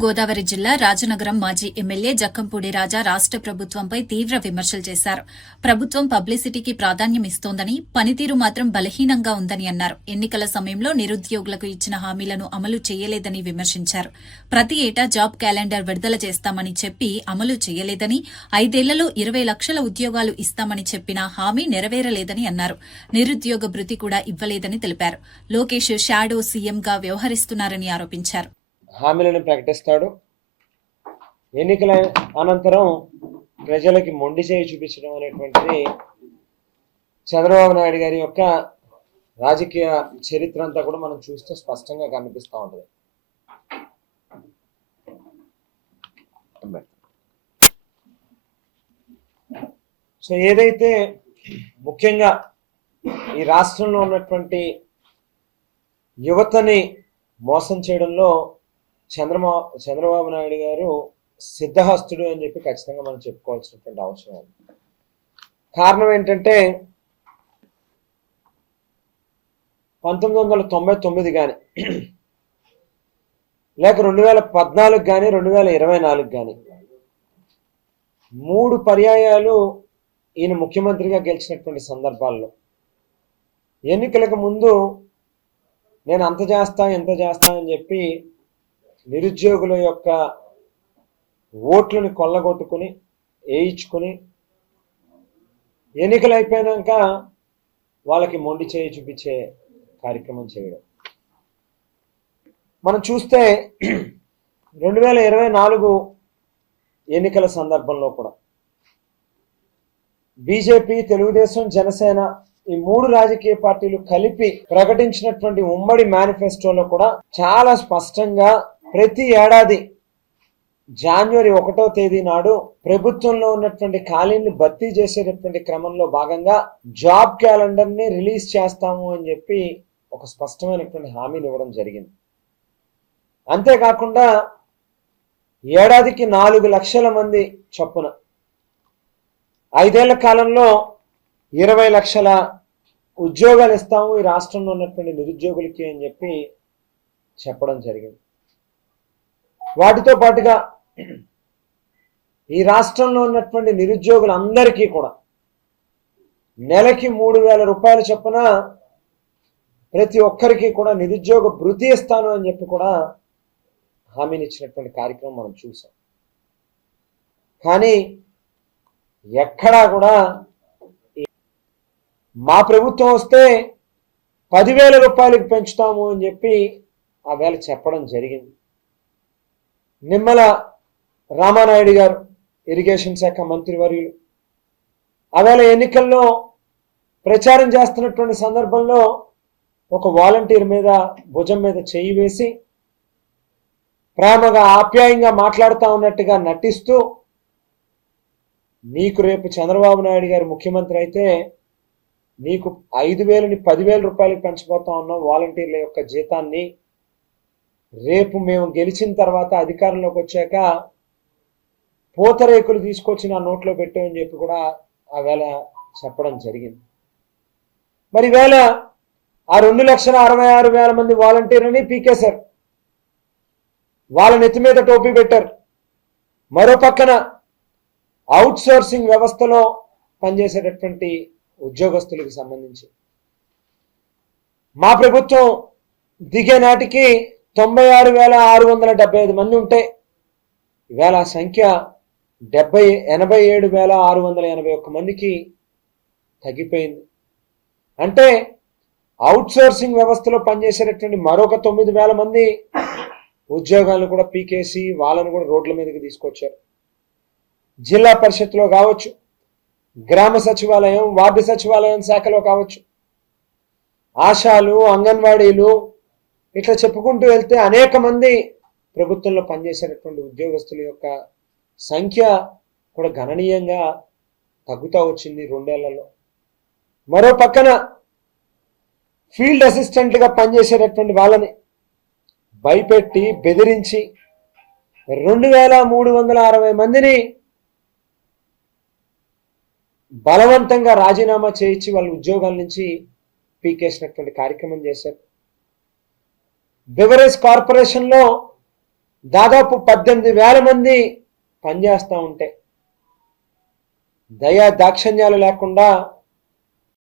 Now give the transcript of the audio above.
తూర్పుగోదావరి జిల్లా రాజనగరం మాజీ ఎమ్మెల్యే జక్కంపూడి రాజా రాష్ట్ర ప్రభుత్వంపై తీవ్ర విమర్శలు చేశారు. ప్రభుత్వం పబ్లిసిటీకి ప్రాధాన్యం ఇస్తోందని, పనితీరు మాత్రం బలహీనంగా ఉందని అన్నారు. ఎన్నికల సమయంలో నిరుద్యోగులకు ఇచ్చిన హామీలను అమలు చేయలేదని విమర్శించారు. ప్రతి ఏటా జాబ్ క్యాలెండర్ విడుదల చేస్తామని చెప్పి అమలు చేయలేదని, 5 ఏళ్లలో 20 లక్షల ఉద్యోగాలు ఇస్తామని చెప్పినా హామీ నెరవేరలేదని అన్నారు. నిరుద్యోగ భృతి కూడా ఇవ్వలేదని తెలిపారు. లోకేష్ షాడో సీఎంగా వ్యవహరిస్తున్నారని ఆరోపించారు. హామీలను ప్రకటిస్తాడు. ఎన్నికల అనంతరం ప్రజలకి మొండి చేయి చూపించడం అనేటువంటిది చంద్రబాబు నాయుడు గారి యొక్క రాజకీయ చరిత్ర అంతా కూడా మనం చూస్తే స్పష్టంగా కనిపిస్తూ ఉంటుంది. సో ఏదైతే ముఖ్యంగా ఈ రాష్ట్రంలో ఉన్నటువంటి యువతని మోసం చేయడంలో చంద్రబాబు నాయుడు గారు సిద్ధహస్తుడు అని చెప్పి ఖచ్చితంగా మనం చెప్పుకోవాల్సినటువంటి అవసరం ఉంది. కారణం ఏంటంటే 1999 కానీ లేక 2014 కానీ 2024 కానీ 3 పర్యాయాలు ఈయన ముఖ్యమంత్రిగా గెలిచినటువంటి సందర్భాల్లో ఎన్నికలకు ముందు నేను అంత చేస్తా ఎంత చేస్తా అని చెప్పి నిరుద్యోగుల యొక్క ఓట్లను కొల్లగొట్టుకుని వేయించుకుని ఎన్నికలు అయిపోయాక వాళ్ళకి మొండి చేయి చూపించే కార్యక్రమం చేయడం మనం చూస్తే 2024 ఎన్నికల సందర్భంలో కూడా బీజేపీ, తెలుగుదేశం, జనసేన ఈ 3 రాజకీయ పార్టీలు కలిపి ప్రకటించినటువంటి ఉమ్మడి మేనిఫెస్టోలో కూడా చాలా స్పష్టంగా ప్రతి ఏడాది జనవరి 1వ తేదీ నాడు ప్రభుత్వంలో ఉన్నటువంటి ఖాళీని భర్తీ చేసేటటువంటి క్రమంలో భాగంగా జాబ్ క్యాలెండర్ ని రిలీజ్ చేస్తాము అని చెప్పి ఒక స్పష్టమైనటువంటి హామీని ఇవ్వడం జరిగింది. అంతేకాకుండా ఏడాదికి 4 లక్షల మంది చొప్పున 5 ఏళ్ల కాలంలో 20 లక్షల ఉద్యోగాలు ఇస్తాము ఈ రాష్ట్రంలో ఉన్నటువంటి నిరుద్యోగులకి అని చెప్పి చెప్పడం జరిగింది. వాటితో పాటుగా ఈ రాష్ట్రంలో ఉన్నటువంటి నిరుద్యోగులందరికీ కూడా నెలకి 3,000 రూపాయల చొప్పున ప్రతి ఒక్కరికి కూడా నిరుద్యోగ భృతి ఇస్తాను అని చెప్పి కూడా హామీని ఇచ్చినటువంటి కార్యక్రమం మనం చూసాం. కానీ ఎక్కడా కూడా మా ప్రభుత్వం వస్తే 10,000 రూపాయలకి పెంచుతాము అని చెప్పి ఆ వేళ చెప్పడం జరిగింది. నిమ్మల రామానాయుడు గారు ఇరిగేషన్ శాఖ మంత్రివర్యులు ఆవేళ ఎన్నికల్లో ప్రచారం చేస్తున్నటువంటి సందర్భంలో ఒక వాలంటీర్ మీద భుజం మీద చేయి వేసి ప్రేమగా ఆప్యాయంగా మాట్లాడుతూ ఉన్నట్టుగా నటిస్తూ నీకు రేపు చంద్రబాబు నాయుడు గారు ముఖ్యమంత్రి అయితే నీకు 5,000ని 10,000 రూపాయలకి పెంచబోతా ఉన్నాం వాలంటీర్ల యొక్క జీతాన్ని, రేపు మేము గెలిచిన తర్వాత అధికారంలోకి వచ్చాక పూతరేకులు తీసుకొచ్చి నా నోట్లో పెట్టామని చెప్పి కూడా ఆ వేళ చెప్పడం జరిగింది. మరి వేళ ఆ 2,66,000 మంది వాలంటీర్లని పీకేశారు, వాళ్ళ నెత్తి మీద టోపీ పెట్టారు. మరో పక్కన అవుట్ సోర్సింగ్ వ్యవస్థలో పనిచేసేటటువంటి ఉద్యోగస్తులకు సంబంధించి మా ప్రభుత్వం దిగే నాటికి 96,675 మంది ఉంటే ఇవాళ ఆ సంఖ్య 87,681 మందికి తగ్గిపోయింది. అంటే అవుట్ సోర్సింగ్ వ్యవస్థలో పనిచేసేటటువంటి మరొక 9,000 మంది ఉద్యోగాలను కూడా పీకేసి వాళ్ళను కూడా రోడ్ల మీదకి తీసుకొచ్చారు. జిల్లా పరిషత్లో కావచ్చు, గ్రామ సచివాలయం, వార్డు సచివాలయం శాఖలో కావచ్చు, ఆశాలు, అంగన్వాడీలు, ఇట్లా చెప్పుకుంటూ వెళ్తే అనేక మంది ప్రభుత్వంలో పనిచేసేటటువంటి ఉద్యోగస్తుల యొక్క సంఖ్య కూడా గణనీయంగా తగ్గుతూ వచ్చింది 2 ఏళ్లలో. మరో పక్కన ఫీల్డ్ అసిస్టెంట్లుగా పనిచేసేటటువంటి వాళ్ళని భయపెట్టి బెదిరించి 2,360 మందిని బలవంతంగా రాజీనామా చేయించి వాళ్ళ ఉద్యోగాల నుంచి పీకేసినటువంటి కార్యక్రమం చేశారు. బెవరేజ్ కార్పొరేషన్లో దాదాపు 18,000 మంది పనిచేస్తూ ఉంటే దయా దాక్షిణ్యాలు లేకుండా